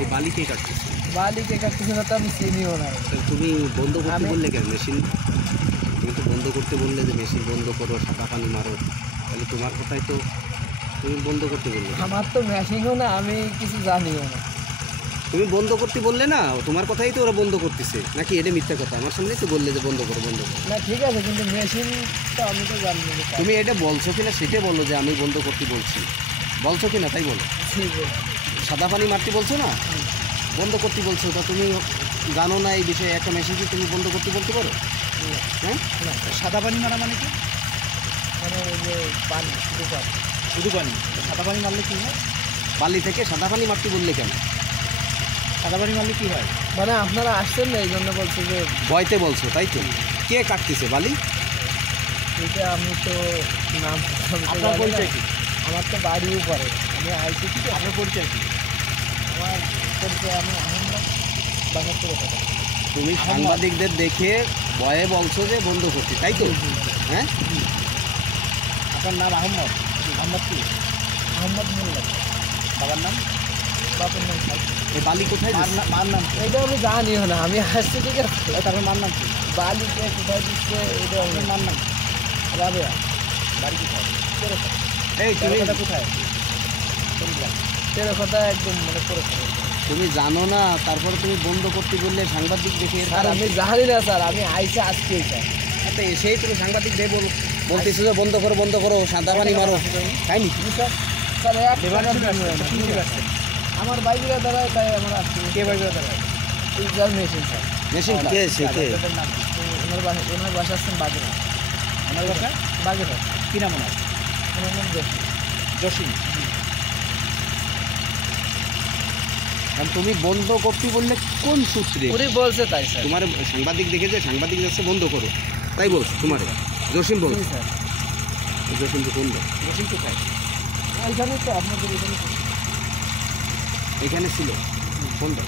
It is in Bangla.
এই বালি কে কাটতেছে? বালি কে কাটতেছে না তো আমি চিনিও না। তুমি বন্ধ করতে বললে কেন মেশিন? তুমি তো বন্ধ করতে বললে যে মেশিন বন্ধ করো, সাদা পানি মারো, তাহলে তোমার কথাই তো তুমি বন্ধ করতে বললে। আমার তো মেশিনও না, আমি কিছু জানিও না। তুমি বন্ধ করতে বললে না, তোমার কথাই তো ওরা বন্ধ করতেছে, নাকি এটা মিথ্যা কথা? আমার সামনেই তো বললে যে বন্ধ করো বন্ধ করো। না ঠিক আছে, কিন্তু মেশিন তো আমি তো জানি না। তুমি এটা বলছো কিনা সেটা বলো, যে আমি বন্ধ করতে বলছি, বলছো কিনা তাই বলো। সাদা পানি মারতে বলছো না, বন্ধ করতে বলছো, তা তুমি জানো না এই বিষয়ে একটা মেশিন কি তুমি বন্ধ করতে বলতে পারো? হ্যাঁ, সাদা পানি মারা মানে কি? মানে ওই যে পানি, শুধু পানি, শুধু পানি। সাদা পানি মারলে কি হয়? বালি থেকে সাদা পানি মারতে বললে কেন? সাদা পানি মারলে কি হয়? মানে আপনারা আসছেন না, এই জন্য বলছি যে ভয়তে বলছো, তাই তো? কে কাটতেছে বালি? এটা আমি তো নাম। আপনার পরিচয় কি? আমার তো বাড়িও পড়ে, আমি আইসি কি। আপনার পরিচয় কি? আমার পরিচয় আমি আহমদ, বাসাত্তর কথা। তুমি সাংবাদিকদের দেখে ভয়ে বলছো যে বন্ধ করতে, তাই তো? হ্যাঁ, আপনার নাম আহমদ? আহমদ কি? আহমদ মোল্লা। বাবার নাম? বাবার নাম এই বালি কোথায় দিচ্ছে? মার নাম এটা আমি জানিও না, আমি আসছি ঠিক আছে। তারপর মার নাম কি? বালিকে কোথায় দিচ্ছে এটা আমার মার নাম রাবেয়া। বাড়ি কোথায়? এই তুমি কোথায়? কথা একদম মানে করে। তুমি জানো না, তারপরে তুমি বন্ধ করতে বললে সাংবাদিক দেখে। স্যার আমি জানি না স্যার, আমি আইসে আজকে স্যার। আচ্ছা, এসেই তুমি সাংবাদিক দেখে বলতেছো যে বন্ধ করো বন্ধ করো, সাদা পানি মারো, তাই নি? স্যার আমার বাইকের দ্বারায়, তাই আমার আসছে। কে বাইকের দ্বারায়? এই যার মেশিন স্যার। মেশিন কে? সে কে? ওনার বাসা আসছেন বাগেরহাট। আমার বাসা বাগেরহাট। কী নাম ওনার? ওনার নাম জসিম। জসিম। কারণ তুমি বন্ধ করতে বললে কোন সূত্রে? উনি বলছে তাই স্যার। তোমার সাংবাদিক দেখেছে, সাংবাদিক যাচ্ছে বন্ধ করো, তাই বলছো তোমার জসিম বল? স্যার জসিম তো কোন? জসিম কোথায়? এখানে তো আপনাদের এখানে এখানে ছিল কোনটা?